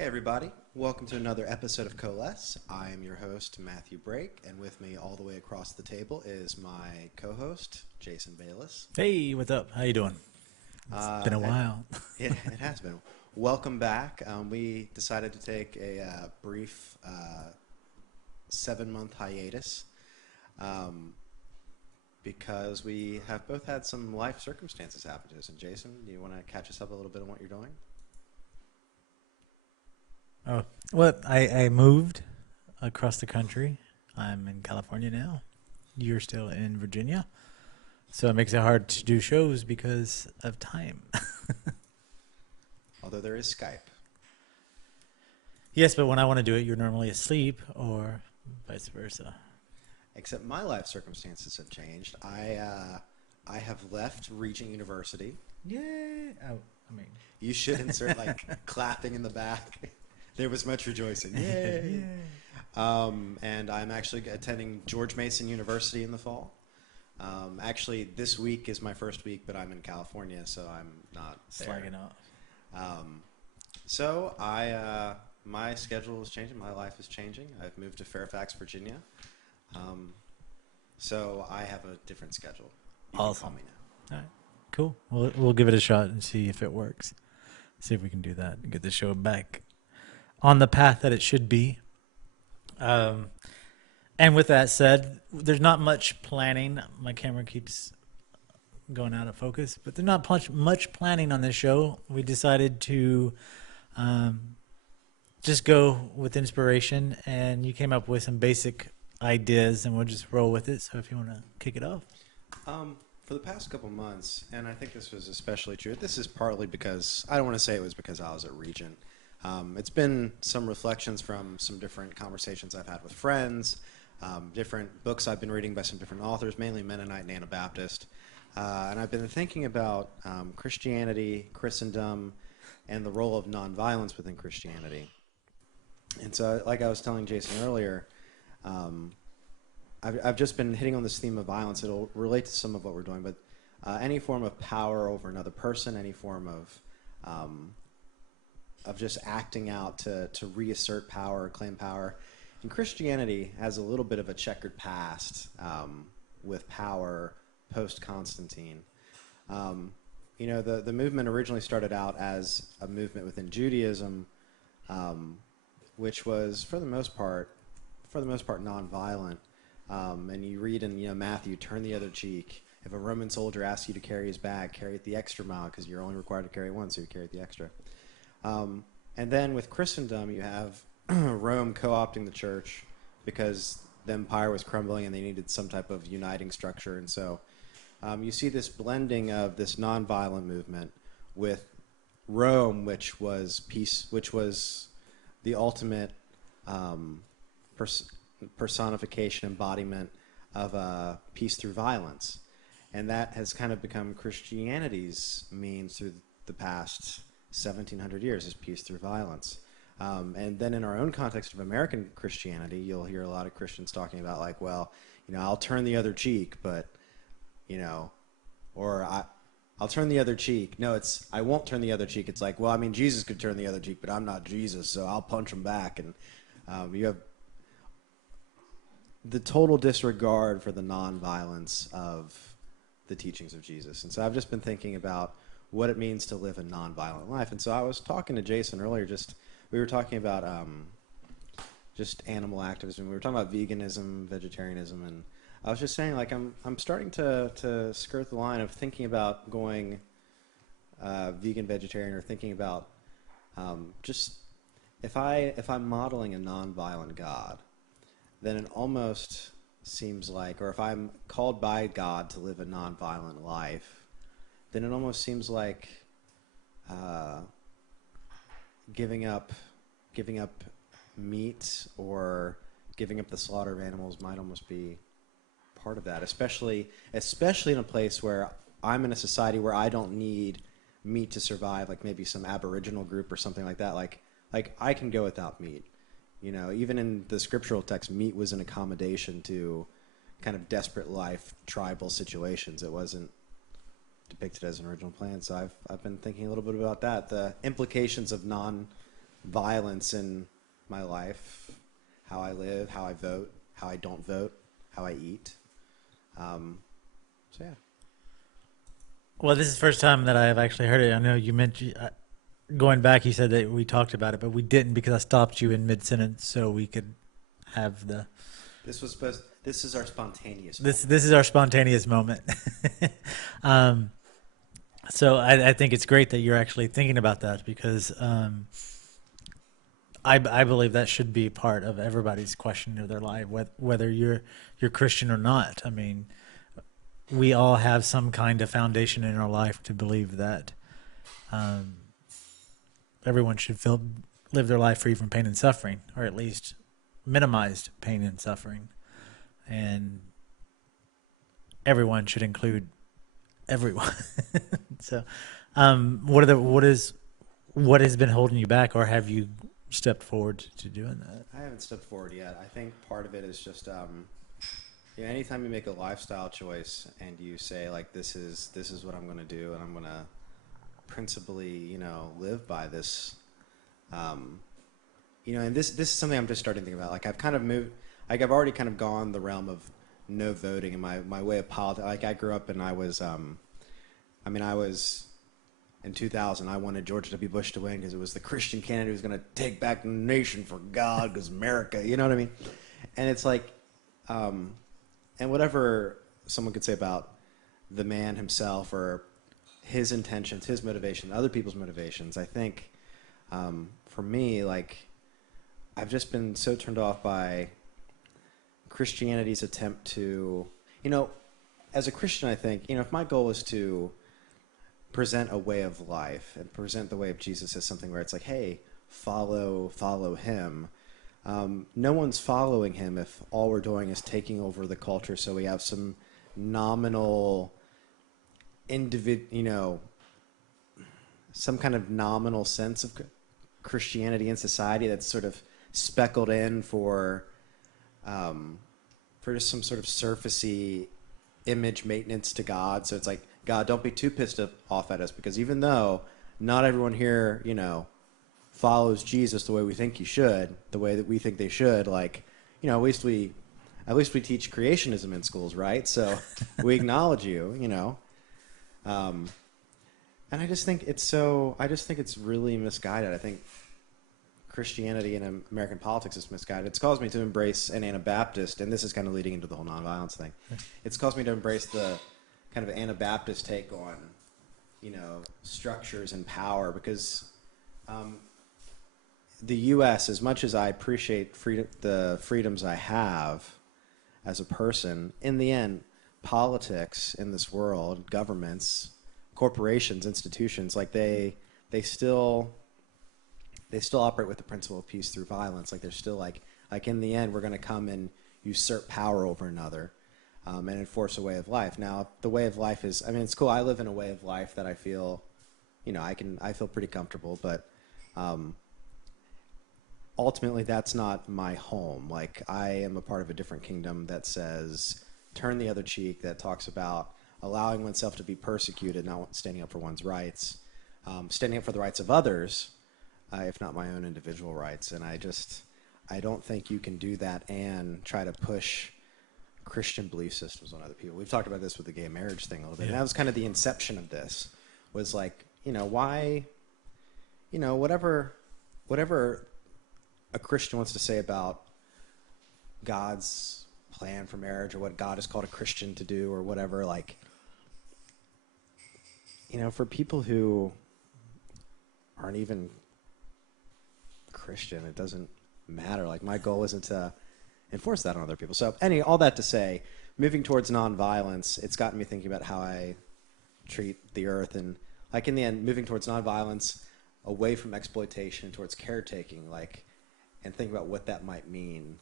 Hey everybody, welcome to another episode of Coalesce. I am your host, Matthew Brake, and with me all the way across the table is my co-host, Jason Bayless. Hey, what's up? How you doing? It's been a while. It has been. Welcome back. We decided to take a brief 7-month hiatus because we have both had some life circumstances happen to us. And Jason, do you want to catch us up a little bit on what you're doing? Oh, well, I moved across the country. I'm in California now. You're still in Virginia. So it makes it hard to do shows because of time. Although there is Skype. Yes, but when I want to do it, you're normally asleep or vice versa. Except my life circumstances have changed. I have left Regent University. Yay! Oh, I mean, You should insert like clapping in the back. There was much rejoicing. Yay! And I'm actually attending George Mason University in the fall. Actually, this week is my first week, but I'm in California, so I'm not there. slagging off. So my schedule is changing. My life is changing. I've moved to Fairfax, Virginia. So I have a different schedule. You can Awesome. call me now. All right, cool. We'll give it a shot and see if it works. See if we can do that and get the show back on the path that it should be. And with that said, there's not much planning. My camera keeps going out of focus, but there's not much planning on this show. We decided to just go with inspiration, and you came up with some basic ideas, and we'll just roll with it. So if you want to kick it off. For the past couple months, and I think this was especially true, this is partly because, I don't want to say it was because I was at Regent. It's been some reflections from some different conversations I've had with friends, different books I've been reading by some different authors, mainly Mennonite and Anabaptist. And I've been thinking about Christianity, Christendom, and the role of nonviolence within Christianity. And so, like I was telling Jason earlier, I've just been hitting on this theme of violence. It'll relate to some of what we're doing, but any form of power over another person, any form of just acting out to reassert power, claim power. And Christianity has a little bit of a checkered past with power post-Constantine. The movement originally started out as a movement within Judaism, which was for the most part nonviolent. And you read in Matthew, turn the other cheek. If a Roman soldier asks you to carry his bag, carry it the extra mile because you're only required to carry one, so you carry it the extra. And then with Christendom, you have Rome co-opting the church because the empire was crumbling and they needed some type of uniting structure. And so you see this blending of this nonviolent movement with Rome, which was peace, which was the ultimate personification, embodiment of peace through violence. And that has kind of become Christianity's means through the past 1700 years, is peace through violence. And then in our own context of American Christianity, you'll hear a lot of Christians talking about like, well, I'll turn the other cheek, but, or I'll turn the other cheek. No, I won't turn the other cheek. It's like, well, I mean, Jesus could turn the other cheek, but I'm not Jesus, so I'll punch him back. And you have the total disregard for the nonviolence of the teachings of Jesus. And so I've just been thinking about what it means to live a nonviolent life. And so I was talking to Jason earlier, we were talking about just animal activism. We were talking about veganism, vegetarianism, and I was just saying, like, I'm starting to skirt the line of thinking about going vegan, vegetarian, or thinking about just if I'm modeling a nonviolent God, then it almost seems like, or if I'm called by God to live a nonviolent life, then it almost seems like giving up meat or giving up the slaughter of animals might almost be part of that, especially in a place where I'm in a society where I don't need meat to survive, like maybe some Aboriginal group or something like that. Like I can go without meat. Even in the scriptural text, meat was an accommodation to kind of desperate life, tribal situations. It wasn't depicted as an original plan. So I've been thinking a little bit about that, the implications of violence in my life, how I live, how I vote, how I don't vote, how I eat. So yeah. Well, this is the first time that I have actually heard it. I know you mentioned going back. You said that we talked about it, but we didn't because I stopped you in mid sentence so we could have the. This was supposed. This is our spontaneous. This is our spontaneous moment. um, so I think it's great that you're actually thinking about that because I believe that should be part of everybody's question of their life, whether you're Christian or not. I mean, we all have some kind of foundation in our life to believe that um, everyone should live their life free from pain and suffering, or at least minimized pain and suffering, and everyone should include everyone. So, what has been holding you back, or have you stepped forward to doing that? I haven't stepped forward yet. I think part of it is just anytime you make a lifestyle choice and you say like this is what I'm going to do and I'm going to principally live by this, and this is something I'm just starting to think about. Like I've kind of moved, like I've already kind of gone the realm of no voting and my way of politics. Like I grew up and I was in 2000, I wanted George W. Bush to win because it was the Christian candidate who was going to take back the nation for God, because America, you know what I mean? And it's like, and whatever someone could say about the man himself or his intentions, his motivation, other people's motivations, I think for me, like, I've just been so turned off by Christianity's attempt to, as a Christian, I think, if my goal is to present a way of life and present the way of Jesus as something where it's like, hey, follow him. No one's following him if all we're doing is taking over the culture so we have some nominal some kind of nominal sense of Christianity in society that's sort of speckled in for just some sort of surfacey image maintenance to God. So it's like, God, don't be too pissed off at us, because even though not everyone here, follows Jesus the way we think he should, the way that we think they should, like, at least we teach creationism in schools, right? So we acknowledge you, and I just think it's really misguided. I think Christianity and American politics is misguided. It's caused me to embrace an Anabaptist, and this is kind of leading into the whole nonviolence thing. It's caused me to embrace the kind of Anabaptist take on, structures and power, because the U.S., as much as I appreciate the freedoms I have as a person, in the end, politics in this world, governments, corporations, institutions, like they still operate with the principle of peace through violence. Like they're still like in the end, we're going to come and usurp power over another. And enforce a way of life. Now, the way of life is, it's cool. I live in a way of life that I feel, I feel pretty comfortable, but ultimately that's not my home. Like, I am a part of a different kingdom that says, turn the other cheek, that talks about allowing oneself to be persecuted, not standing up for one's rights, standing up for the rights of others, if not my own individual rights. And I don't think you can do that and try to push Christian belief systems on other people. We've talked about this with the gay marriage thing a little bit. Yeah. And that was kind of the inception of this, was like, why, whatever a Christian wants to say about God's plan for marriage, or what God has called a Christian to do, or whatever, like, for people who aren't even Christian, it doesn't matter. Like, my goal isn't to enforce that on other people. So anyway, all that to say, moving towards nonviolence, it's gotten me thinking about how I treat the earth, and like in the end, moving towards nonviolence, away from exploitation, towards caretaking, like, and thinking about what that might mean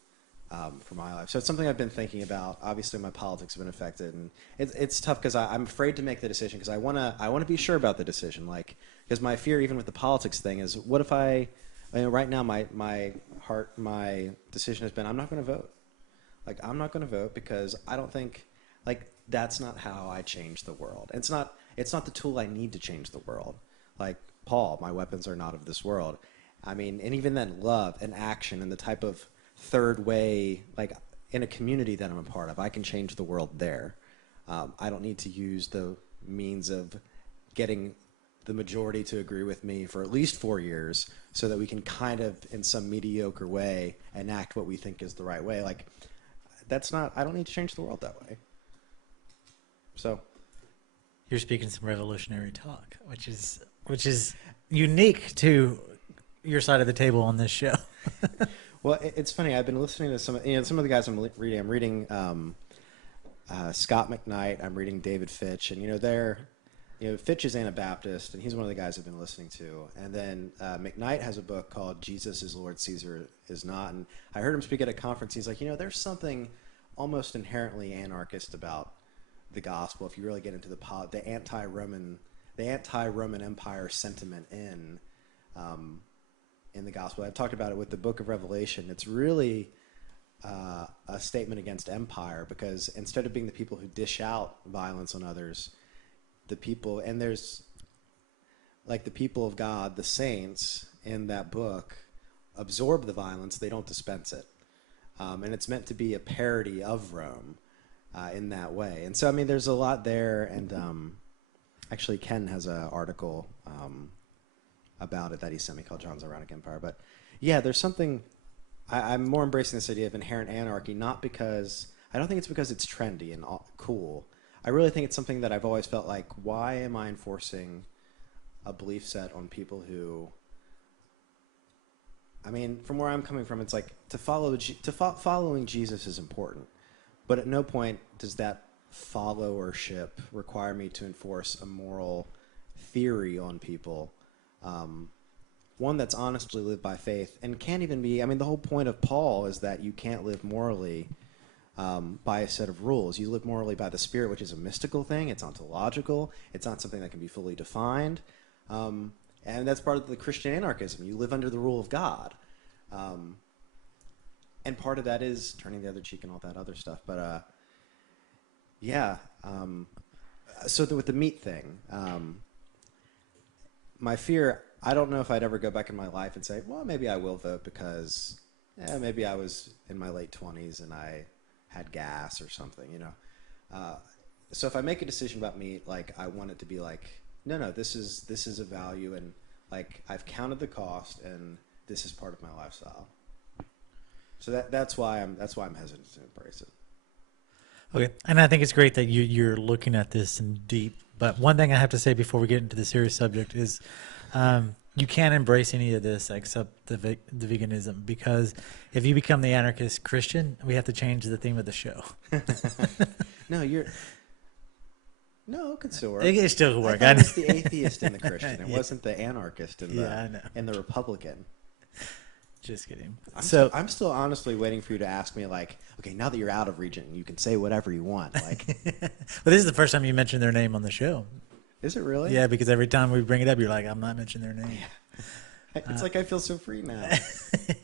for my life. So it's something I've been thinking about. Obviously, my politics have been affected, and it's tough because I'm afraid to make the decision, because I wanna be sure about the decision. Like, because my fear, even with the politics thing, is what if right now my decision has been, I'm not going to vote. Like, I'm not going to vote because I don't think, like, that's not how I change the world. It's not the tool I need to change the world. Like Paul, my weapons are not of this world. I mean, and even then, love and action and the type of third way, like in a community that I'm a part of, I can change the world there. I don't need to use the means of getting the majority to agree with me for at least 4 years so that we can kind of, in some mediocre way, enact what we think is the right way. Like, that's not, I don't need to change the world that way. So. You're speaking some revolutionary talk, which is unique to your side of the table on this show. Well, it's funny. I've been listening to some of the guys I'm reading. I'm reading Scott McKnight. I'm reading David Fitch, and Fitch is Anabaptist, and he's one of the guys I've been listening to. And then McKnight has a book called "Jesus is Lord, Caesar is Not." And I heard him speak at a conference. He's like, there's something almost inherently anarchist about the gospel if you really get into the anti-Roman Empire sentiment in the gospel. I've talked about it with the book of Revelation. It's really a statement against empire, because instead of being the people who dish out violence on others, there's like the people of God, the saints in that book, absorb the violence, they don't dispense it. And it's meant to be a parody of Rome in that way. And so, I mean, there's a lot there. And actually, Ken has an article about it that he sent me called John's Ironic Empire. But yeah, there's something, I'm more embracing this idea of inherent anarchy, not because, I don't think it's because it's trendy and cool. I really think it's something that I've always felt like, why am I enforcing a belief set on people who, I mean, from where I'm coming from, it's like following Jesus is important, but at no point does that followership require me to enforce a moral theory on people, one that's honestly lived by faith and can't even be, I mean, the whole point of Paul is that you can't live morally by a set of rules. You live morally by the Spirit, which is a mystical thing. It's ontological. It's not something that can be fully defined. And that's part of the Christian anarchism. You live under the rule of God. And part of that is turning the other cheek and all that other stuff. But with the meat thing, my fear, I don't know if I'd ever go back in my life and say, well, maybe I will vote because maybe I was in my late 20s and I had gas or something, So if I make a decision about meat, like, I want it to be like, no, this is a value, and like, I've counted the cost, and this is part of my lifestyle. So that's why I'm hesitant to embrace it. Okay, and I think it's great that you're looking at this in deep. But one thing I have to say before we get into the serious subject is, you can't embrace any of this except the veganism, because if you become the anarchist Christian, we have to change the theme of the show. No, it could still work. It still could work. I thought it was the atheist and the Christian. It wasn't the anarchist and the Republican. Just kidding. I'm still honestly waiting for you to ask me, like, okay, now that you're out of Regent, you can say whatever you want. Like, but this is the first time you mentioned their name on the show. Is it really? Yeah, because every time we bring it up, you're like, I'm not mentioning their name. Yeah. It's like I feel so free now.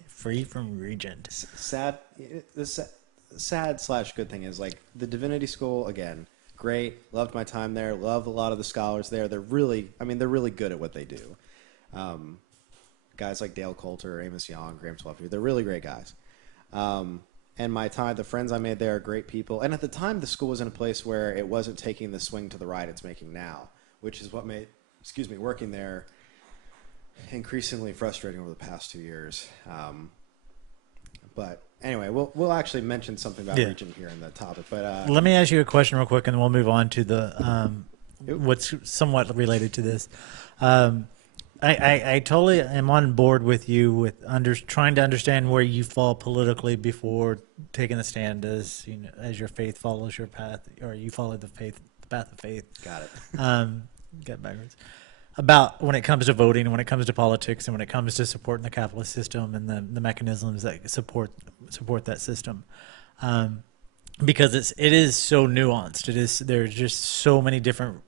Free from Regent. Sad. The sad/good thing is, like, the Divinity School, again, great. Loved my time there. Love a lot of the scholars there. They're really good at what they do. Guys like Dale Coulter, Amos Young, Graham Swallow, they're really great guys. And the friends I made there are great people. And at the time, the school was in a place where it wasn't taking the swing to the right it's making now, which is what made, working there increasingly frustrating over the past 2 years. But anyway, we'll actually mention something about Regent here in the topic. But let me ask you a question real quick, and then we'll move on to the what's somewhat related to this. I totally am on board with you with trying to understand where you fall politically before taking a stand as your faith follows your path, or you follow the path of faith. Got it. Got backwards. About when it comes to voting and when it comes to politics and when it comes to supporting the capitalist system and the mechanisms that support that system. Because it is so nuanced. There's just so many different,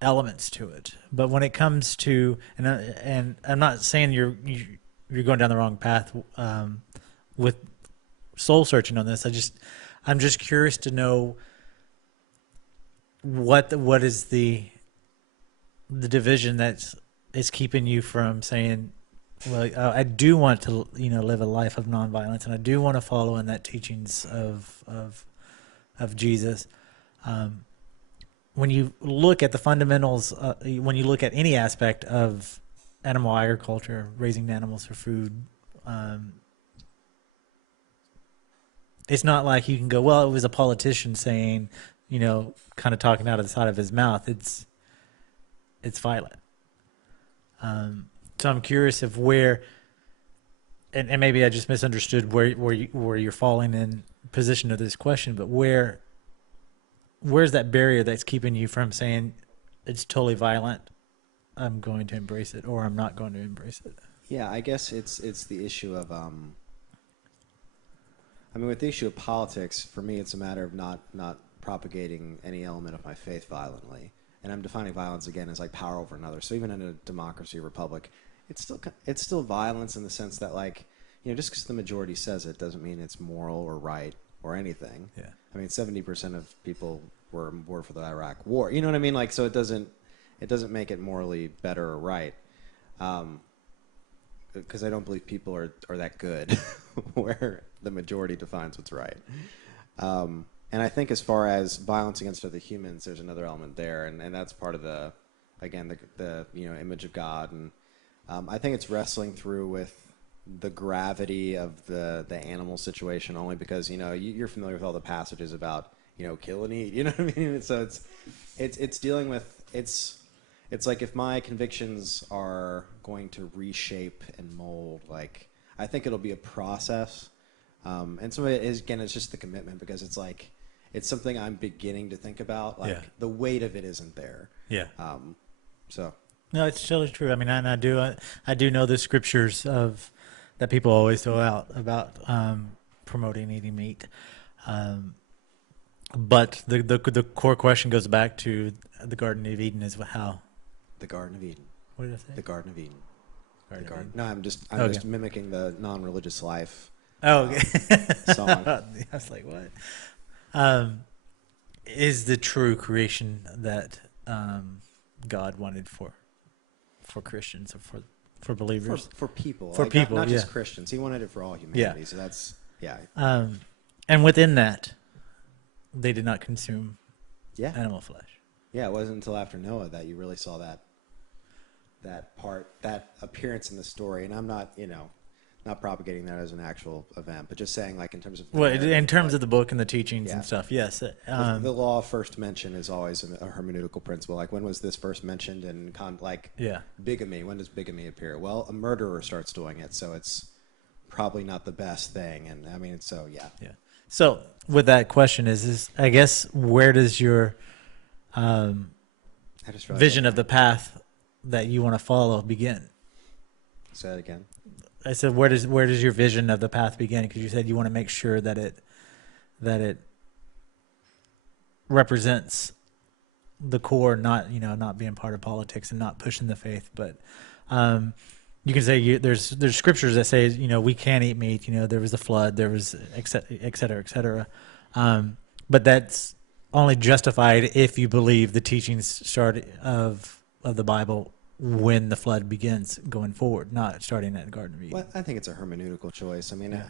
elements to it. But when it comes to, and I'm not saying you're going down the wrong path with soul searching on this. I'm just curious to know what is the division that is keeping you from saying Well, I do want to, live a life of nonviolence, and I do want to follow in that teachings of Jesus. Um, when you look at the fundamentals, when you look at any aspect of animal agriculture, raising animals for food, um, it's not like you can go, well, it was a politician saying, kind of talking out of the side of his mouth. It's violent. So I'm curious of where, and maybe I just misunderstood where you're falling in position of this question, but where's that barrier that's keeping you from saying it's totally violent, I'm going to embrace it, or I'm not going to embrace it? Yeah, I guess it's the issue of I mean, with the issue of politics, for me, it's a matter of not propagating any element of my faith violently. And I'm defining violence again as like power over another. So even in a democracy or republic, it's still violence in the sense that, like, just because the majority says it doesn't mean it's moral or right or anything. Yeah. I mean, 70% of people were for the Iraq War. You know what I mean? Like, so it doesn't make it morally better or right. Because I don't believe people are that good, where the majority defines what's right. And I think as far as violence against other humans, there's another element there, and that's part of the image of God, and I think it's wrestling through with the gravity of the animal situation, only because you're familiar with all the passages about kill and eat, you know what I mean? So it's dealing with it's like, if my convictions are going to reshape and mold, like, I think it'll be a process. And some of it is, again, it's just the commitment, because it's like, it's something I'm beginning to think about. Like, the weight of it isn't there. Yeah. So. No, it's totally true. I mean, I do know the scriptures that people always throw out about promoting eating meat. But the core question goes back to the Garden of Eden, is how. The Garden of Eden. What did I say? The Garden of Eden. Eden. No, I'm just mimicking the non-religious life. Oh, okay. Song. I was like, what? Is the true creation that God wanted for Christians, or for believers? For people. For people, not just Christians. He wanted it for all humanity. So that's, and within that, they did not consume animal flesh. Yeah, it wasn't until after Noah that you really saw that appearance in the story. And I'm not propagating that as an actual event, but just saying, like, in terms of in terms of the book and the teachings and stuff. Yes, the law of first mention is always a hermeneutical principle. Like, when was this first mentioned? And bigamy. When does bigamy appear? Well, a murderer starts doing it, so it's probably not the best thing. And I mean, so yeah. So with that question is I guess, where does your vision of the path that you want to follow begin? Say that again. I said, where does your vision of the path begin? Because you said you want to make sure that it represents the core, not being part of politics and not pushing the faith. But you can say there's scriptures that say we can't eat meat. There was a flood, there was et cetera, et cetera. But that's only justified if you believe the teachings of the Bible when the flood begins going forward, not starting at the Garden of Eden. Well, I think it's a hermeneutical choice. I mean,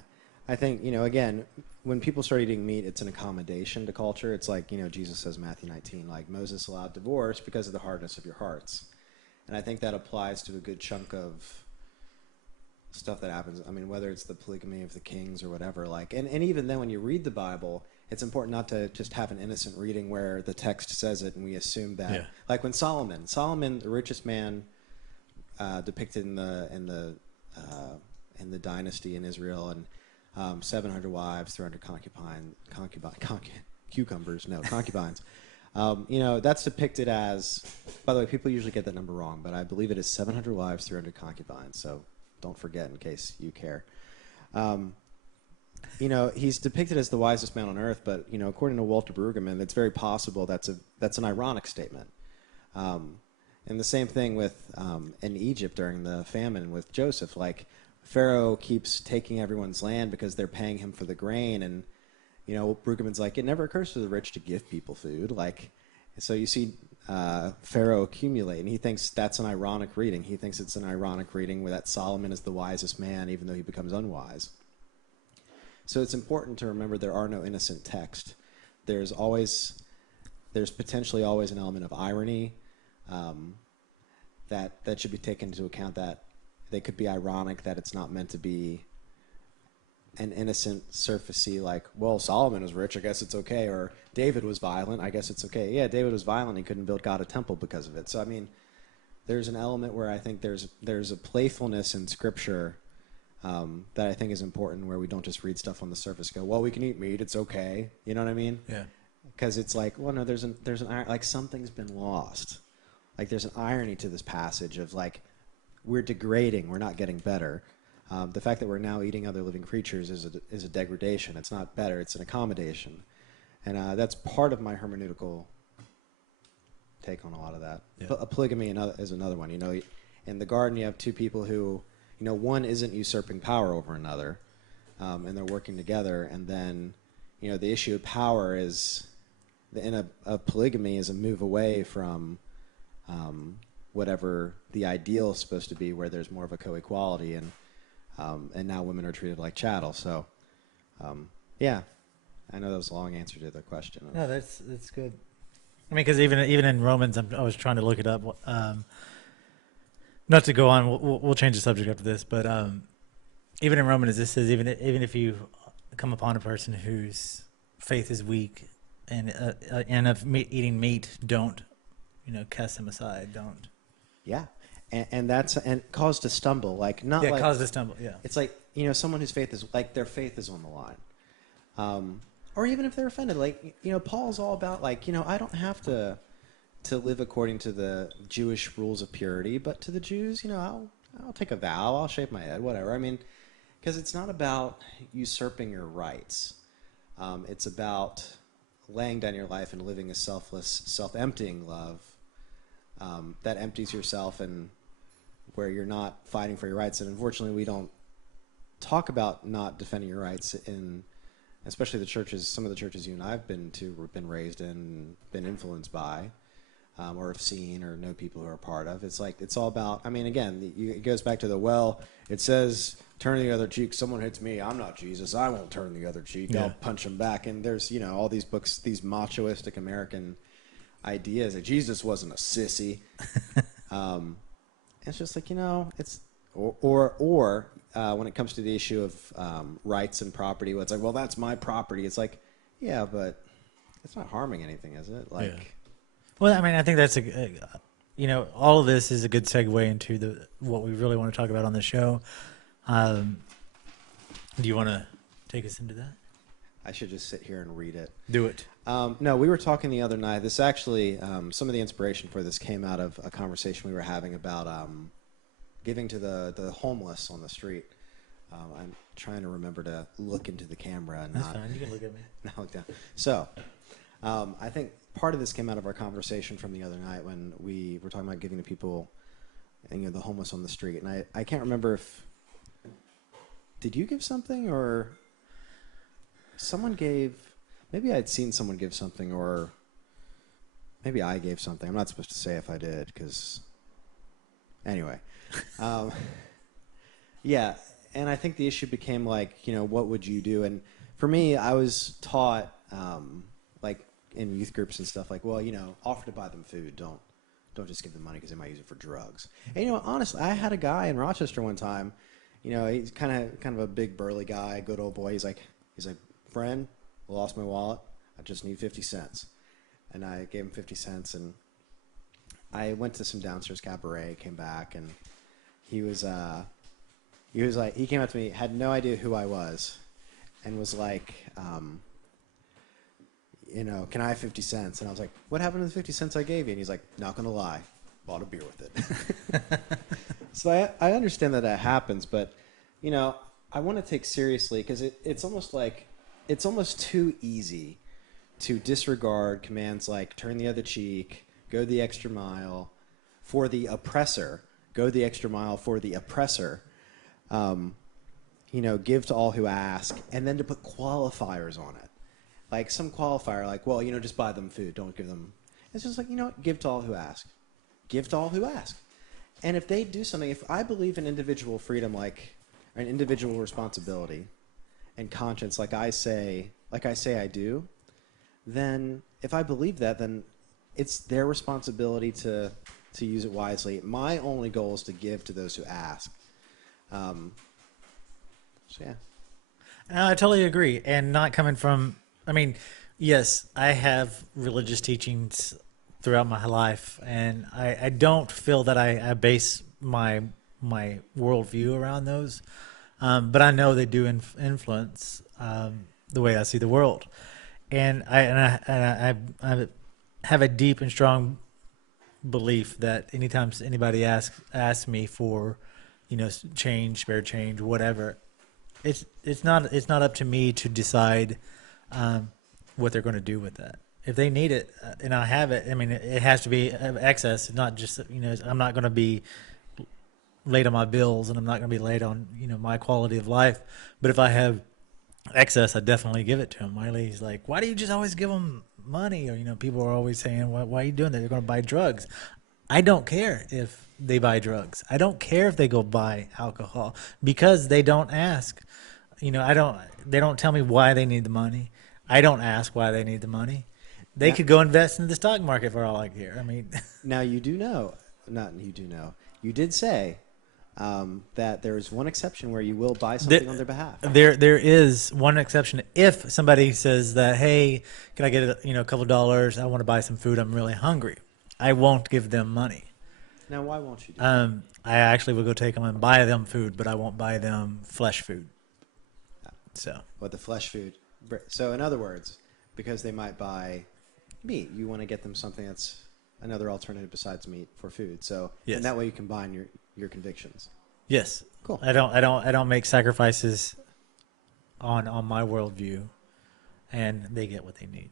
I think, again, when people start eating meat, it's an accommodation to culture. It's like, Jesus says in Matthew 19, like, Moses allowed divorce because of the hardness of your hearts. And I think that applies to a good chunk of stuff that happens. I mean, whether it's the polygamy of the kings or whatever, like, and even then when you read the Bible, it's important not to just have an innocent reading where the text says it and we assume that. Like when Solomon, the richest man depicted in the dynasty in Israel, and 700 wives, 300 concubines. That's depicted as, by the way, people usually get that number wrong, but I believe it is 700 wives, 300 concubines. So don't forget in case you care. He's depicted as the wisest man on earth, but according to Walter Brueggemann, it's very possible that's an ironic statement. And the same thing with in Egypt during the famine with Joseph. Like, Pharaoh keeps taking everyone's land because they're paying him for the grain, and Brueggemann's like, it never occurs to the rich to give people food. Like, so you see Pharaoh accumulate, and he thinks that's an ironic reading. He thinks it's an ironic reading where that Solomon is the wisest man, even though he becomes unwise. So it's important to remember there are no innocent texts. There's potentially always an element of irony that should be taken into account, that they could be ironic, that it's not meant to be an innocent, surfacey, like, well, Solomon was rich, I guess it's okay, or David was violent, I guess it's okay. Yeah, David was violent, he couldn't build God a temple because of it. So, I mean, there's an element where I think there's a playfulness in Scripture that I think is important, where we don't just read stuff on the surface, go, well, we can eat meat, it's okay. You know what I mean? Yeah. Because it's like, well, no, there's an like something's been lost. Like there's an irony to this passage of like, we're degrading, we're not getting better. The fact that we're now eating other living creatures is a degradation. It's not better, it's an accommodation. And that's part of my hermeneutical take on a lot of that. Yeah. Polygamy is another one. You know, in the garden you have two people who, you know, one isn't usurping power over another, and they're working together. And then, you know, the issue of power is, in a polygamy, is a move away from whatever the ideal is supposed to be, where there's more of a co-equality, and now women are treated like chattel. So, yeah, I know that was a long answer to the question. No, that's good. I mean, because even in Romans, I was trying to look it up. Not to go on, we'll change the subject after this. But even in Romans, this says even if you come upon a person whose faith is weak and of eating meat, don't cast them aside. Don't. Yeah. And that's cause to stumble, like not like cause to stumble. Yeah, it's like someone whose faith is like their faith is on the line, or even if they're offended, like Paul's all about like I don't have to live according to the Jewish rules of purity, but to the Jews, I'll take a vow, I'll shave my head, whatever. I mean, because it's not about usurping your rights, it's about laying down your life and living a selfless, self-emptying love that empties yourself and where you're not fighting for your rights. And unfortunately, we don't talk about not defending your rights in, especially the churches, some of the churches you and I have been to, or been raised in, been influenced by, or have seen or know people who are a part of. It's like, it's all about, I mean, again, it goes back to it says, turn the other cheek. Someone hits me, I'm not Jesus, I won't turn the other cheek. Yeah. I'll punch him back. And there's, all these books, these machoistic American ideas that Jesus wasn't a sissy. It's just like, it's, or when it comes to the issue of rights and property, it's like, well, that's my property. It's like, yeah, but it's not harming anything, is it? Like, yeah. Well, I mean, I think that's all of this is a good segue into what we really want to talk about on the show. Do you want to take us into that? I should just sit here and read it. Do it. No, we were talking the other night. This actually, some of the inspiration for this came out of a conversation we were having about giving to the homeless on the street. I'm trying to remember to look into the camera. And That's fine. You can look at me. Not look down. So, I think part of this came out of our conversation from the other night when we were talking about giving to people, the homeless on the street. And I can't remember if, did you give something or someone gave? Maybe I'd seen someone give something, or maybe I gave something. I'm not supposed to say if I did, because anyway. Yeah, and I think the issue became like, what would you do? And for me, I was taught, like in youth groups and stuff, like, well, offer to buy them food. Don't just give them money because they might use it for drugs. And honestly, I had a guy in Rochester one time. He's kind of a big burly guy, good old boy. He's like, friend, I lost my wallet. I just need 50 cents. And I gave him 50 cents, and I went to some downstairs cabaret, came back, and he was like, he came up to me, had no idea who I was, and was like, can I have 50 cents? And I was like, what happened to the 50 cents I gave you? And he's like, not going to lie, bought a beer with it. So I understand that happens, but, I want to take seriously, because it's almost too easy to disregard commands like turn the other cheek, go the extra mile for the oppressor, go the extra mile for the oppressor, give to all who ask, and then to put qualifiers on it. Like some qualifier, like, well, just buy them food, don't give them. It's just like, you know what? Give to all who ask. Give to all who ask. And if they do something, if I believe in individual freedom, like an individual responsibility and conscience, like I say I do, then if I believe that, then it's their responsibility to use it wisely. My only goal is to give to those who ask. So yeah. No, I totally agree. And not coming from, I mean, yes, I have religious teachings throughout my life, and I don't feel that I base my worldview around those. But I know they do influence the way I see the world. And I have a deep and strong belief that anytime anybody asks me for, change, spare change, whatever, it's not up to me to decide what they're going to do with that. If they need it and I have it, I mean, it has to be excess, not just I'm not going to be late on my bills, and I'm not going to be late on my quality of life. But if I have excess, I definitely give it to him. Wiley's like, why do you just always give them money? Or people are always saying, why are you doing that? They're going to buy drugs. I don't care if they buy drugs. I don't care if they go buy alcohol, because they don't ask. They don't tell me why they need the money. I don't ask why they need the money. They could go invest in the stock market for all I care. I mean, now you do know, you did say that there is one exception where you will buy something on their behalf. There is one exception. If somebody says that, hey, can I get a couple dollars? I want to buy some food. I'm really hungry. I won't give them money. Now, why won't you do that? I actually will go take them and buy them food, but I won't buy them flesh food. So, what the flesh food? So, in other words, because they might buy meat, you want to get them something that's another alternative besides meat for food. So, yes. And that way you combine your convictions. Yes. Cool. I don't make sacrifices on my worldview, and they get what they need.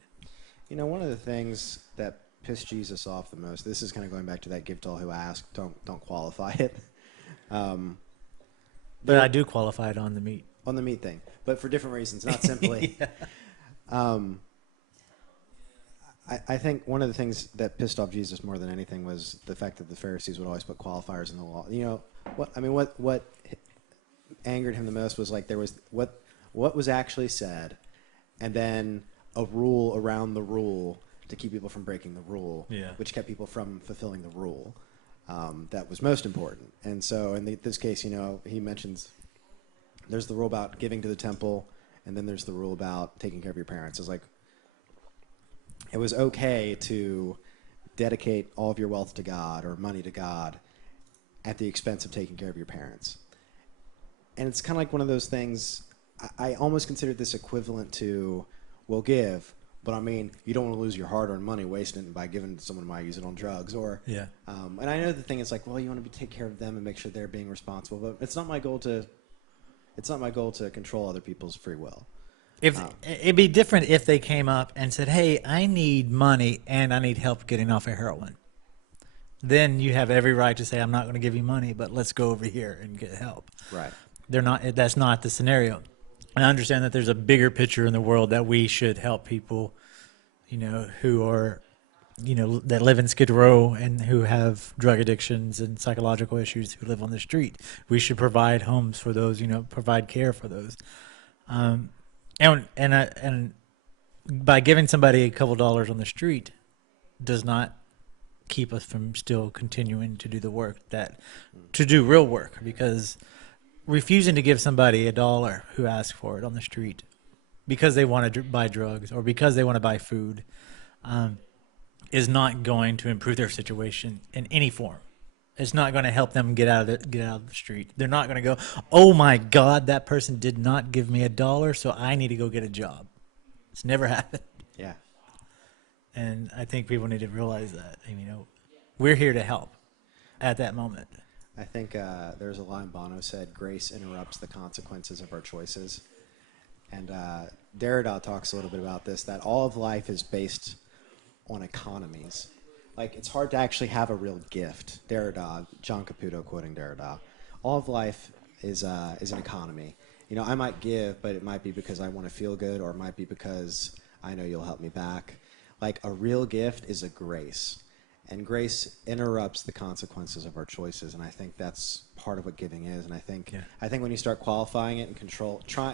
One of the things that pissed Jesus off the most, this is kind of going back to that give to all who ask, don't qualify it. But I do qualify it on the meat. On the meat thing, but for different reasons, not simply. Yeah. I think one of the things that pissed off Jesus more than anything was the fact that the Pharisees would always put qualifiers in the law. What angered him the most was like there was what was actually said, and then a rule around the rule to keep people from breaking the rule, which kept people from fulfilling the rule. That was most important. And so in this case, he mentions there's the rule about giving to the temple, and then there's the rule about taking care of your parents. It's like it was okay to dedicate all of your wealth to God or money to God at the expense of taking care of your parents. And it's kind of like one of those things, I almost considered this equivalent to, well, give, but I mean, you don't want to lose your hard-earned money wasting it by giving it to someone who might use it on drugs. Or, yeah. And I know the thing is like, well, you want to take care of them and make sure they're being responsible, but it's not my goal to control other people's free will. It'd be different if they came up and said, hey, I need money and I need help getting off of heroin. Then you have every right to say, I'm not going to give you money, but let's go over here and get help. Right. That's not the scenario. And I understand that there's a bigger picture in the world that we should help people, who are, that live in Skid Row and who have drug addictions and psychological issues, who live on the street. We should provide homes for those, provide care for those. And by giving somebody a couple dollars on the street does not keep us from still continuing to do the work, to do real work, because refusing to give somebody $1 who asks for it on the street because they want to buy drugs or because they want to buy food is not going to improve their situation in any form. It's not going to help them get out of the street. They're not going to go, oh my God, that person did not give me $1, so I need to go get a job. It's never happened. Yeah. And I think people need to realize that. We're here to help at that moment. I think there's a line Bono said, grace interrupts the consequences of our choices. And Derrida talks a little bit about this, that all of life is based on economies. Like, it's hard to actually have a real gift. Derrida, John Caputo quoting Derrida, all of life is an economy. I might give, but it might be because I want to feel good, or it might be because I know you'll help me back. like a real gift is a grace. And grace interrupts the consequences of our choices, and I think that's part of what giving is. And I think when you start qualifying it and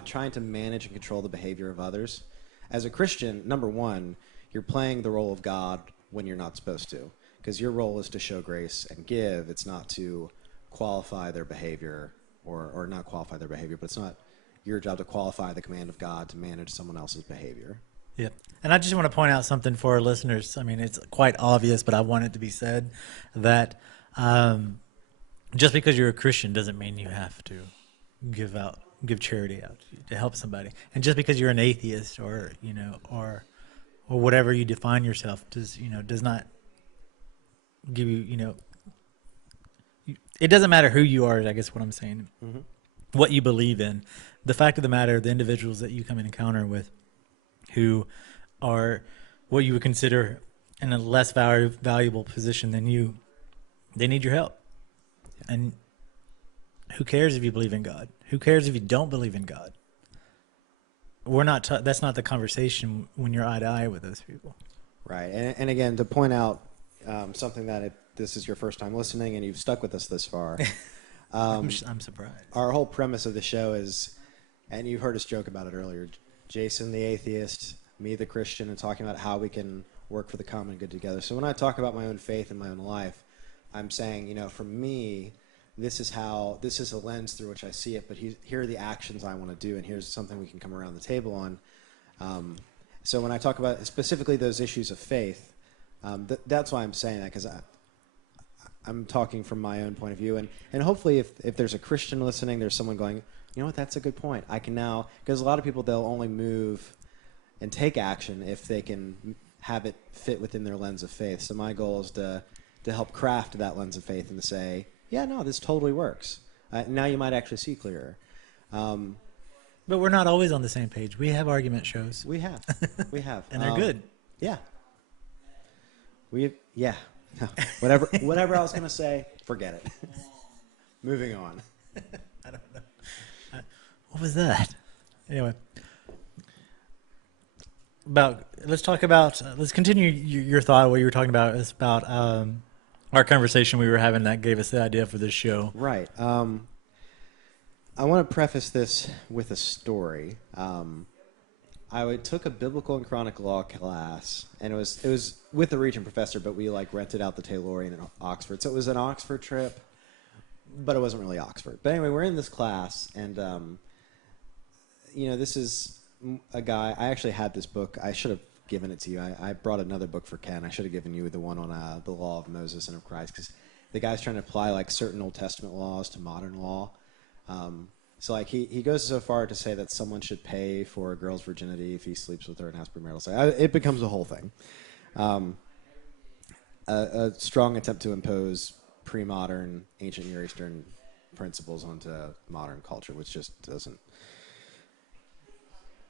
trying to manage and control the behavior of others, as a Christian, number one, you're playing the role of God when you're not supposed to, because your role is to show grace and give. It's not to qualify their behavior, or not qualify their behavior, but it's not your job to qualify the command of God to manage someone else's behavior. Yeah. And I just want to point out something for our listeners. I mean, it's quite obvious, but I want it to be said that just because you're a Christian doesn't mean you have to give charity out to help somebody. And just because you're an atheist or whatever you define yourself does not give you, it doesn't matter who you are, I guess what I'm saying, what you believe in. The fact of the matter, the individuals that you come in encounter with who are what you would consider in a less valuable position than you, they need your help. And who cares if you believe in God? Who cares if you don't believe in God? We're not. That's not the conversation when you're eye to eye with those people. Right. And again, to point out something that this is your first time listening and you've stuck with us this far. I'm surprised. Our whole premise of the show is, and you heard us joke about it earlier, Jason the atheist, me the Christian, and talking about how we can work for the common good together. So when I talk about my own faith and my own life, I'm saying, for me, this is a lens through which I see it, but here are the actions I want to do, and here's something we can come around the table on. So when I talk about specifically those issues of faith, that's why I'm saying that, because I'm talking from my own point of view, and hopefully if there's a Christian listening, there's someone going, you know what, that's a good point. I can now, because a lot of people, they'll only move and take action if they can have it fit within their lens of faith. So my goal is to help craft that lens of faith and to say, yeah, no, this totally works. Now you might actually see clearer. But we're not always on the same page. We have argument shows. We have. And they're good. Yeah. Whatever I was going to say, forget it. Moving on. I don't know. What was that? Anyway, let's continue your thought. What you were talking about is about our conversation we were having that gave us the idea for this show. Right. I want to preface this with a story. I took a biblical and chronic law class, and it was with the Regent professor, but we rented out the Taylorian in Oxford. So it was an Oxford trip, but it wasn't really Oxford. But anyway, we're in this class, and this is a guy. I actually had this book. I should have given it to you. I brought another book for Ken. I should have given you the one on the law of Moses and of Christ, because the guy's trying to apply certain Old Testament laws to modern law. So he goes so far to say that someone should pay for a girl's virginity if he sleeps with her and has premarital sex. It becomes a whole thing. A strong attempt to impose pre-modern, ancient Near Eastern principles onto modern culture, which just doesn't,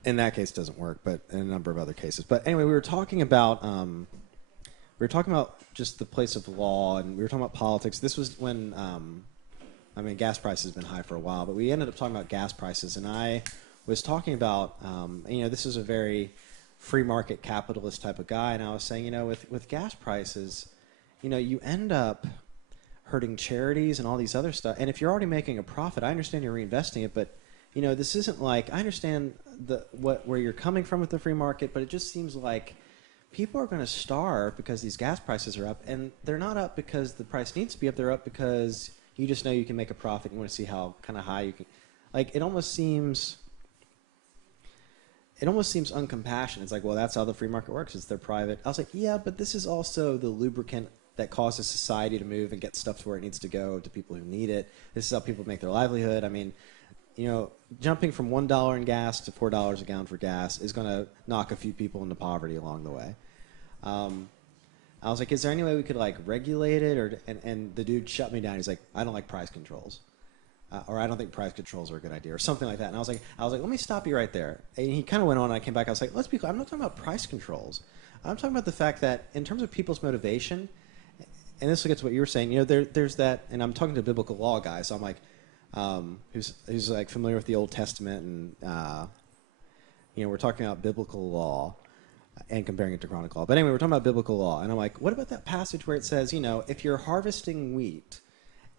in that case, doesn't work, but in a number of other cases. But anyway, we were talking about just the place of law, and we were talking about politics. This was when, gas prices have been high for a while, but we ended up talking about gas prices, and I was talking about, this is a very free market capitalist type of guy, and I was saying, with gas prices, you end up hurting charities and all these other stuff. And if you're already making a profit, I understand you're reinvesting it, but this isn't I understand where you're coming from with the free market, but it just seems like people are going to starve because these gas prices are up, and they're not up because the price needs to be up. They're up because you just know you can make a profit. You want to see how kind of high you can. It almost seems uncompassionate. It's well, that's how the free market works. It's their private. I was yeah, but this is also the lubricant that causes society to move and get stuff to where it needs to go to people who need it. This is how people make their livelihood. Jumping from $1 in gas to $4 a gallon for gas is going to knock a few people into poverty along the way. I was is there any way we could regulate it? And the dude shut me down. He's I don't like price controls. Or I don't think price controls are a good idea, or something like that. And I was like, let me stop you right there. And he kind of went on, and I came back. I was let's be clear. I'm not talking about price controls. I'm talking about the fact that in terms of people's motivation, and this will get to what you were saying, there's that, and I'm talking to a biblical law guy, so I'm who's familiar with the Old Testament, and we're talking about biblical law. and comparing it to chronic law. But anyway, we're talking about biblical law, and I'm like, what about that passage where it says, if you're harvesting wheat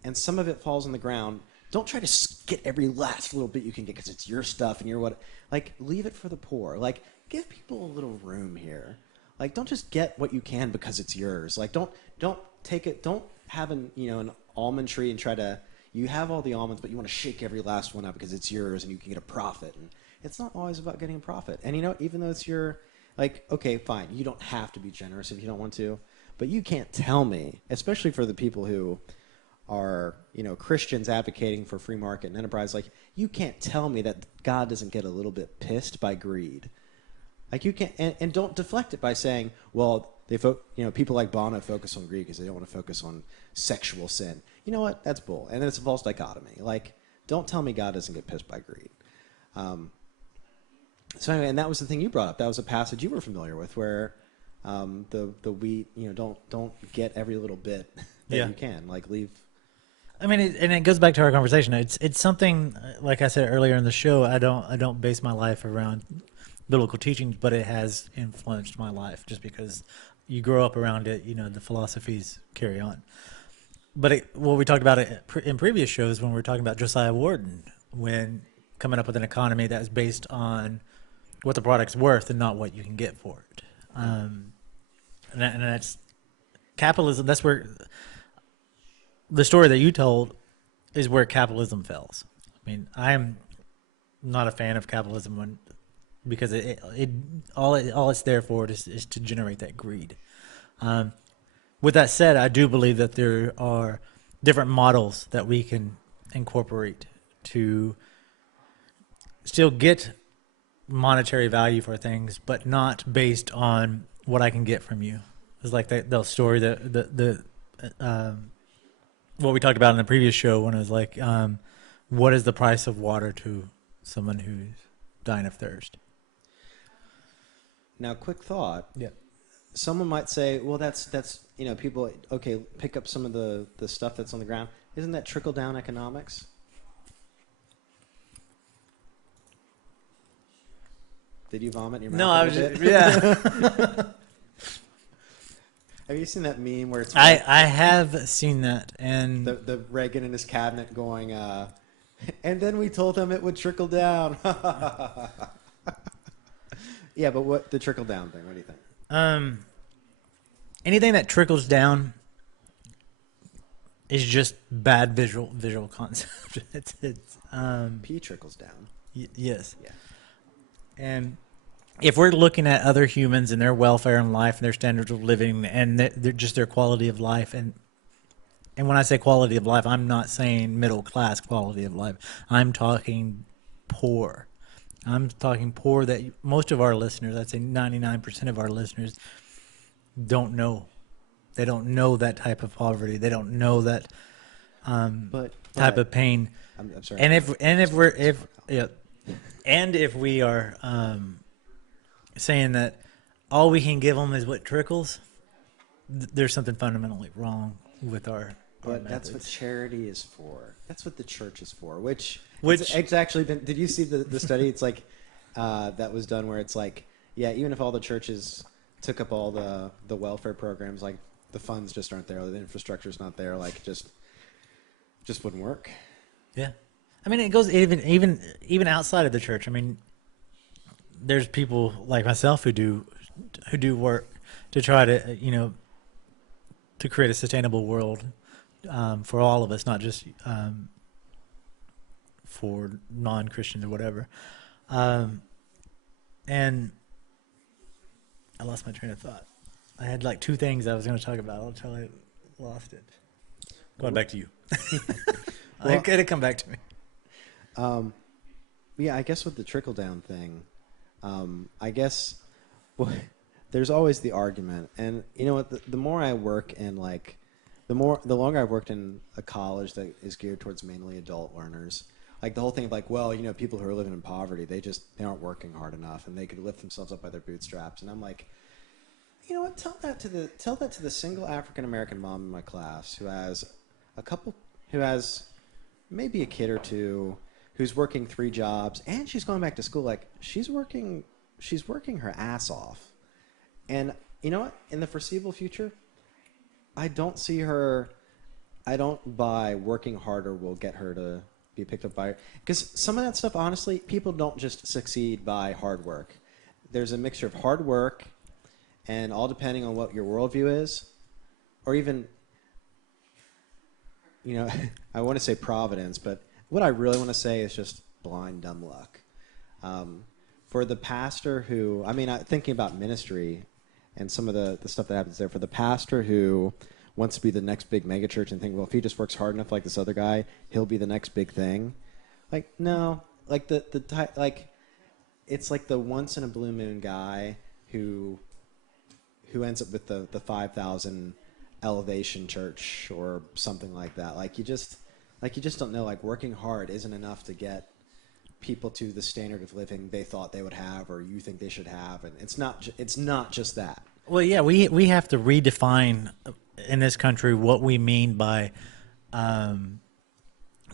and some of it falls on the ground, don't try to get every last little bit you can get because it's your stuff and you're what. Like, leave it for the poor. Like, give people a little room here. Like, don't just get what you can because it's yours. Like, don't take it. Don't have an almond tree and try to. You have all the almonds, but you want to shake every last one out because it's yours and you can get a profit. And it's not always about getting a profit. And even though it's your, like, okay, fine, you don't have to be generous if you don't want to, but you can't tell me, especially for the people who are Christians advocating for free market and enterprise, like, you can't tell me that God doesn't get a little bit pissed by greed. Like, you can't, and don't deflect it by saying, well, people like Bono focus on greed because they don't want to focus on sexual sin. You know what? That's bull, and it's a false dichotomy. Like, don't tell me God doesn't get pissed by greed. So anyway, and that was the thing you brought up. That was a passage you were familiar with, where the wheat, don't get every little bit that you can. Like, leave. I mean, and it goes back to our conversation. It's something, like I said earlier in the show. I don't base my life around biblical teachings, but it has influenced my life just because you grow up around it. The philosophies carry on. But what we talked about in previous shows when we were talking about Josiah Warden, when coming up with an economy that is based on what the product's worth and not what you can get for it. And that's capitalism. That's where the story that you told is where capitalism fails. I mean, I'm not a fan of capitalism because all it's there for is to generate that greed. With that said, I do believe that there are different models that we can incorporate to still get monetary value for things, but not based on what I can get from you. It's like the story that what we talked about in the previous show when it was like, what is the price of water to someone who's dying of thirst? Now, quick thought. Yeah. Someone might say, well, that's people, okay, pick up some of the stuff that's on the ground. Isn't that trickle-down economics? Did you vomit in your mouth? No, I was just, yeah. Have you seen that meme where it's I have seen that, and the Reagan in his cabinet going, and then we told him it would trickle down. Yeah, but what the trickle down thing? What do you think? Anything that trickles down is just bad visual concept. it's P trickles down. Yes. Yeah. And if we're looking at other humans and their welfare in life and their standards of living and they're just their quality of life, and when I say quality of life, I'm not saying middle class quality of life. I'm talking poor. I'm talking poor that most of our listeners, I'd say 99% of our listeners, don't know. They don't know that type of poverty. They don't know that type of pain. I'm sorry. And if we are saying that all we can give them is what trickles, there's something fundamentally wrong with our But that's methods. what charity is for. That's what the church is for. Which it's actually been. Did you see the study? It's like that was done where it's like, yeah, even if all the churches took up all the welfare programs, like the funds just aren't there, the infrastructure's not there, like just wouldn't work. Yeah, I mean, it goes even outside of the church. I mean, there's people like myself who do work to try to to create a sustainable world for all of us, not just for non-Christians or whatever. And I lost my train of thought. I had like two things I was going to talk about. I'll totally lost it. Going back to you. Well, It'll come back to me. Yeah, I guess with the trickle down thing, I guess there's always the argument, and you know what? The more I work in the longer I've worked in a college that is geared towards mainly adult learners, like the whole thing of like, well, people who are living in poverty, they aren't working hard enough, and they could lift themselves up by their bootstraps, and I'm like, you know what? Tell that to the single African American mom in my class who has maybe a kid or two, who's working 3 jobs, and she's going back to school. Like she's working her ass off, And you know what? In the foreseeable future, I don't see her. I don't buy working harder will get her to be picked up by. Because some of that stuff, honestly, people don't just succeed by hard work. There's a mixture of hard work and all depending on what your worldview is, or even, I want to say providence, but what I really want to say is just blind dumb luck. For the pastor who, thinking about ministry and some of the stuff that happens there, for the pastor who wants to be the next big megachurch and think, well, if he just works hard enough like this other guy, he'll be the next big thing. Like, no, like it's like the once in a blue moon guy who ends up with the 5,000 elevation church or something like that. Like you just don't know. Like working hard isn't enough to get people to the standard of living they thought they would have or you think they should have, and it's not just that. Well, yeah, we have to redefine in this country what we mean by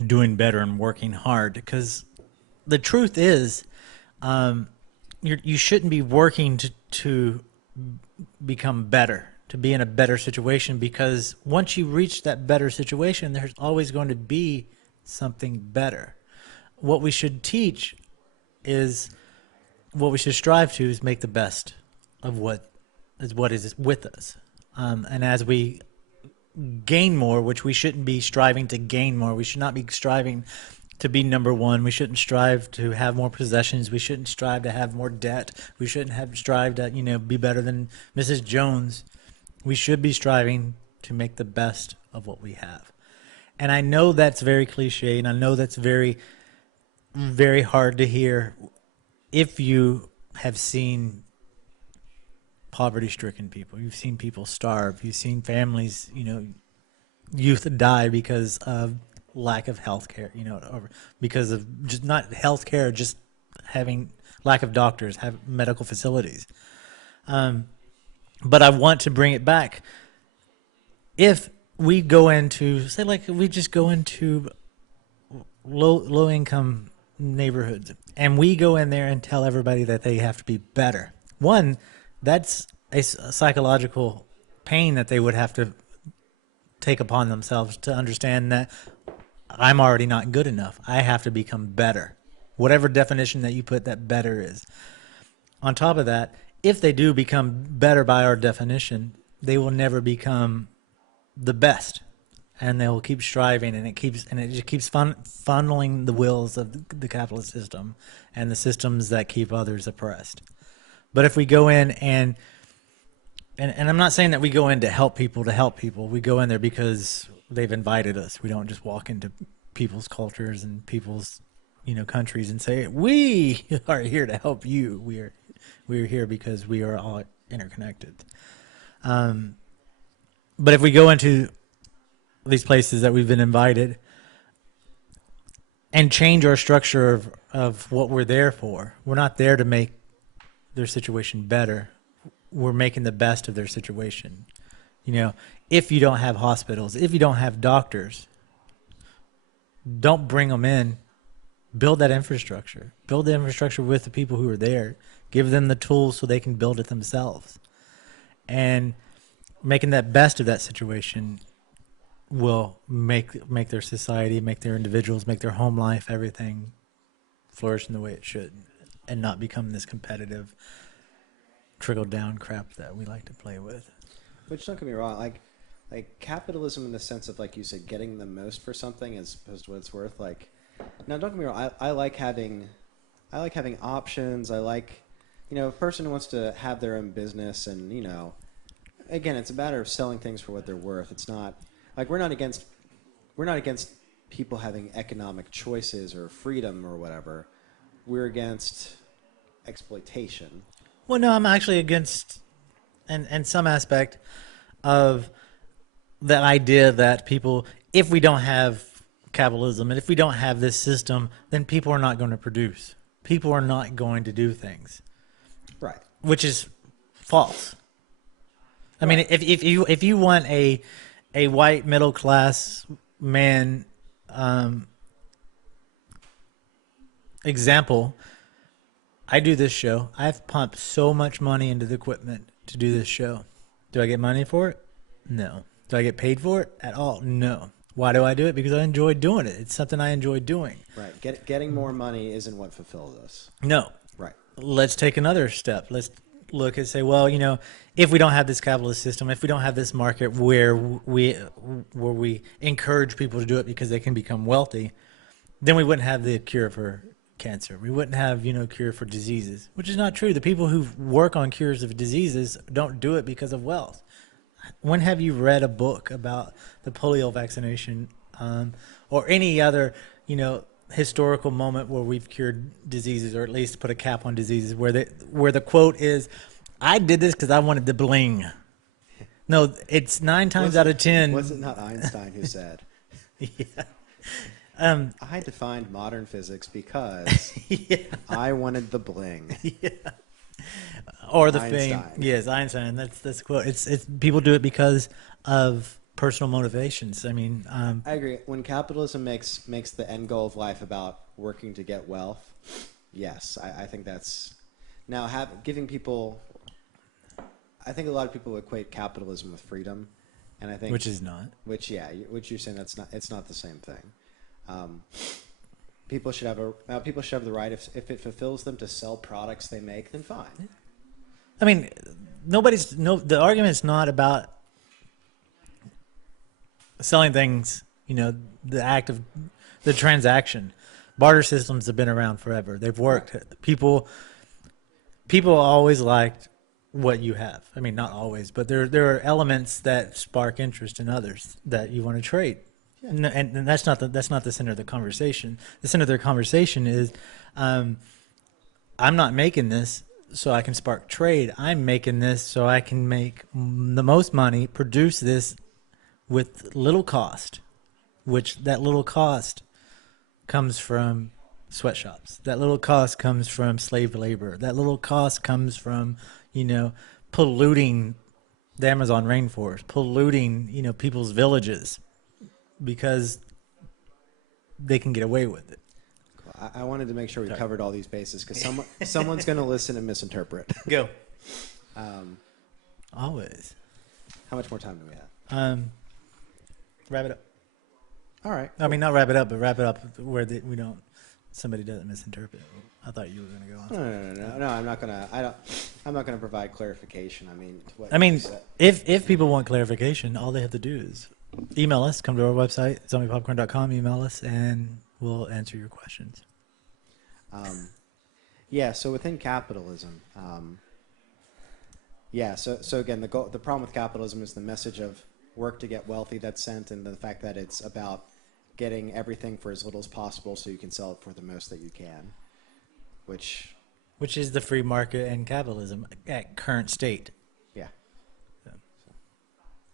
doing better and working hard, because the truth is you shouldn't be working to become better, to be in a better situation, because once you reach that better situation, there's always going to be something better. What we should teach is, what we should strive to is make the best of what is with us. And as we gain more, which we shouldn't be striving to gain more, we should not be striving to be number one. We shouldn't strive to have more possessions. We shouldn't strive to have more debt. We shouldn't have strive to, be better than Mrs. Jones. We should be striving to make the best of what we have. And I know that's very cliche, and I know that's very, very hard to hear if you have seen poverty-stricken people. You've seen people starve. You've seen families, youth die because of lack of health care, or because of just not health care, just having lack of doctors, have medical facilities. But I want to bring it back. If we go into, say, like we just go into low income neighborhoods and we go in there and tell everybody that they have to be better. One, that's a psychological pain that they would have to take upon themselves to understand that I'm already not good enough. I have to become better. Whatever definition that you put that better is. On top of that, if they do become better by our definition, they will never become the best. And they will keep striving, and it just keeps funneling the wills of the capitalist system and the systems that keep others oppressed. But if we go in and I'm not saying that we go in to help people. We go in there because they've invited us. We don't just walk into people's cultures and people's, countries and say, we are here to help you. We're here because we are all interconnected. But if we go into these places that we've been invited and change our structure of what we're there for, we're not there to make their situation better. We're making the best of their situation. If you don't have hospitals, if you don't have doctors, don't bring them in. Build that infrastructure. Build the infrastructure with the people who are there. Give them the tools so they can build it themselves. And making that best of that situation will make their society, make their individuals, make their home life, everything flourish in the way it should, and not become this competitive trickle-down crap that we like to play with. Which, don't get me wrong, like capitalism in the sense of, like you said, getting the most for something as opposed to what it's worth. Like, now don't get me wrong, I like having options. I like, a person who wants to have their own business, and again, it's a matter of selling things for what they're worth. It's not like we're not against people having economic choices or freedom or whatever. We're against exploitation. Well, no, I'm actually against, and some aspect of the idea that people, if we don't have capitalism and if we don't have this system, then people are not going to produce. People are not going to do things. Right. Which is false. I mean, if you want a white middle class man example, I do this show. I've pumped so much money into the equipment to do this show. Do I get money for it? No. Do I get paid for it at all? No. Why do I do it? Because I enjoy doing it. It's something I enjoy doing. Right. Getting more money isn't what fulfills us. No. Right. Let's take another step. Let's look and say, well, if we don't have this capitalist system, if we don't have this market where we encourage people to do it because they can become wealthy, then we wouldn't have the cure for cancer. We wouldn't have, cure for diseases, which is not true. The people who work on cures of diseases don't do it because of wealth. When have you read a book about the polio vaccination or any other, historical moment where we've cured diseases, or at least put a cap on diseases, where the quote is, "I did this because I wanted the bling"? No, it's 9 times out of 10. Was it not Einstein who said? Yeah. I defined modern physics because Yeah. I wanted the bling. Yeah. Or the Einstein. fame. Yes, Einstein. That's the quote. It's people do it because of personal motivations. I mean, I agree. When capitalism makes the end goal of life about working to get wealth, yes, I think that's now giving people. I think a lot of people equate capitalism with freedom, and I think which is not. Which you're saying it's not the same thing. People should have the right, if it fulfills them, to sell products they make, then fine. I mean, the argument's not about selling things, the act of the transaction. Barter systems have been around forever. They've worked. People always liked what you have. I mean, not always, but there are elements that spark interest in others that you want to trade. Yeah. And that's not the center of the conversation. The center of the conversation is, I'm not making this so I can spark trade. I'm making this so I can make the most money, produce this with little cost, which that little cost comes from sweatshops. That little cost comes from slave labor. That little cost comes from, polluting the Amazon rainforest, polluting, people's villages because they can get away with it. I wanted to make sure we covered all these bases because someone's going to listen and misinterpret. Go. Always. How much more time do we have? Wrap it up. All right. I mean, not wrap it up, but wrap it up where somebody doesn't misinterpret. I thought you were going to go on. No. I'm not gonna provide clarification. If people want clarification, all they have to do is email us. Come to our website, zombiepopcorn.com. Email us, and we'll answer your questions. So within capitalism, So again, the problem with capitalism is the message of work to get wealthy that's sent, and the fact that it's about getting everything for as little as possible so you can sell it for the most that you can, which is the free market and capitalism at current state. Yeah.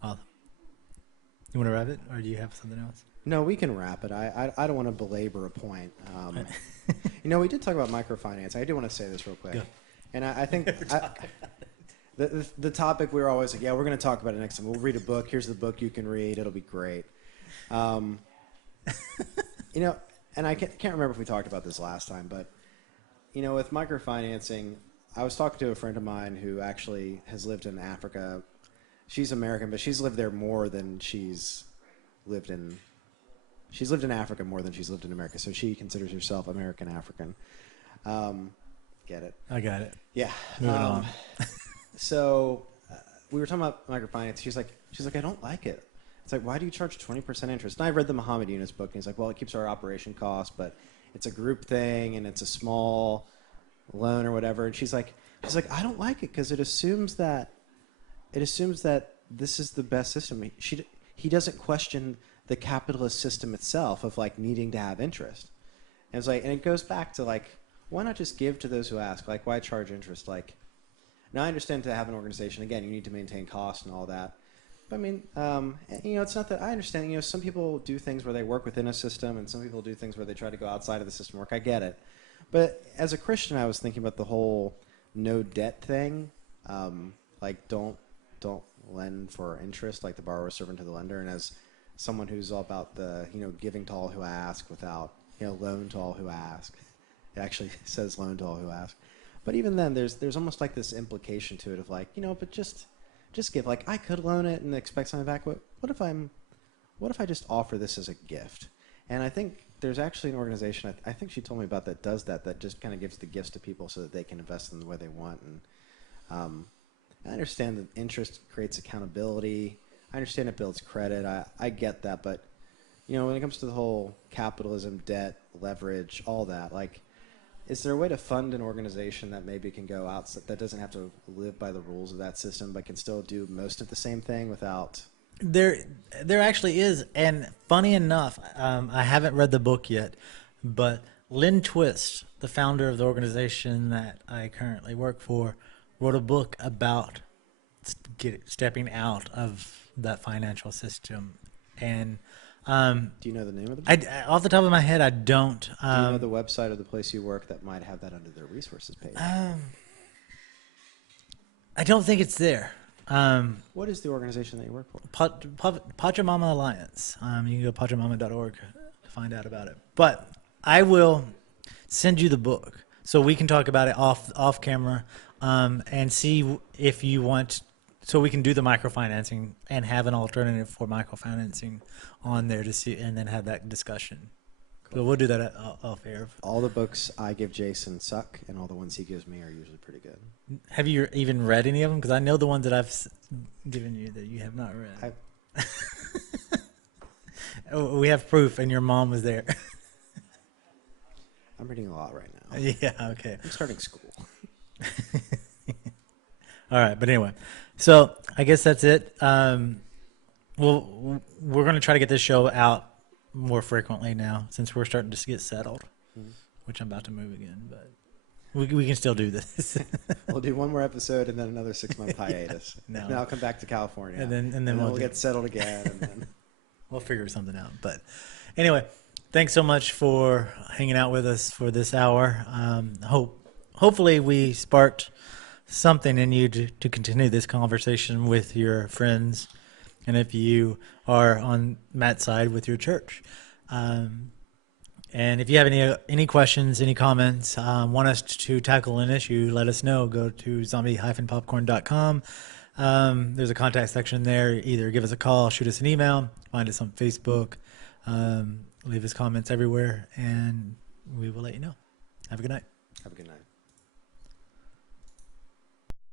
Awesome. You want to wrap it, or do you have something else? No, we can wrap it. I don't want to belabor a point. We did talk about microfinance. I do want to say this real quick. Go. And I think the topic, we were always like, we're going to talk about it next time. We'll read a book. Here's the book you can read. It'll be great. And I can't remember if we talked about this last time, but, with microfinancing, I was talking to a friend of mine who actually has lived in Africa. She's American, but she's lived there more than she's lived in Africa more than she's lived in America. So she considers herself American African. Get it? I got it. Yeah. Moving on. So we were talking about microfinance. She's like, I don't like it. It's like, why do you charge 20% interest? And I read the Muhammad Yunus book, and he's like, well, it keeps our operation costs, but it's a group thing, and it's a small loan or whatever. And she's like, I don't like it because it assumes that this is the best system. He doesn't question the capitalist system itself of like needing to have interest. And it's like, and it goes back to like, why not just give to those who ask? Like, why charge interest? Like, now I understand to have an organization, again, you need to maintain costs and all that. But I mean, it's not that I understand, some people do things where they work within a system and some people do things where they try to go outside of the system work. I get it. But as a Christian, I was thinking about the whole no debt thing. Like, don't lend for interest, like the borrower servant to the lender. And as someone who's all about the, giving to all who ask without, loan to all who ask. It actually says loan to all who ask. But even then, there's almost like this implication to it of like, but just give. Like, I could loan it and expect something back. But what if I just offer this as a gift? And I think there's actually an organization, I think she told me about, that does that just kind of gives the gifts to people so that they can invest in the way they want. And I understand that interest creates accountability. I understand it builds credit. I get that. But, when it comes to the whole capitalism, debt, leverage, all that, like, is there a way to fund an organization that maybe can go out, that doesn't have to live by the rules of that system, but can still do most of the same thing without... There actually is, and funny enough, I haven't read the book yet, but Lynn Twist, the founder of the organization that I currently work for, wrote a book about stepping out of that financial system. And do you know the name of the book? off the top of my head, I don't. Do you know the website of the place you work that might have that under their resources page? I don't think it's there. What is the organization that you work for? Pachamama Alliance. You can go to pachamama.org to find out about it. But I will send you the book so we can talk about it off camera and see if you want. So we can do the microfinancing and have an alternative for microfinancing on there to see, and then have that discussion. Cool. So we'll do that off air. All the books I give Jason suck, and all the ones he gives me are usually pretty good. Have you even read any of them? Because I know the ones that I've given you that you have not read. We have proof, and your mom was there. I'm reading a lot right now. Yeah, okay. I'm starting school. All right, but anyway, so I guess that's it. We're going to try to get this show out more frequently now, since we're starting to get settled, which I'm about to move again, but we can still do this. We'll do one more episode and then another 6-month hiatus. No. And then I'll come back to California. And then we'll get settled again. And then we'll figure something out. But anyway, thanks so much for hanging out with us for this hour. Hopefully we sparked something in you to continue this conversation with your friends, and if you are on Matt's side, with your church. And if you have any questions, any comments, want us to tackle an issue, let us know. Go to zombie-popcorn.com. There's a contact section there. Either give us a call, shoot us an email, find us on Facebook, leave us comments everywhere, and we will let you know. Have a good night. Have a good night.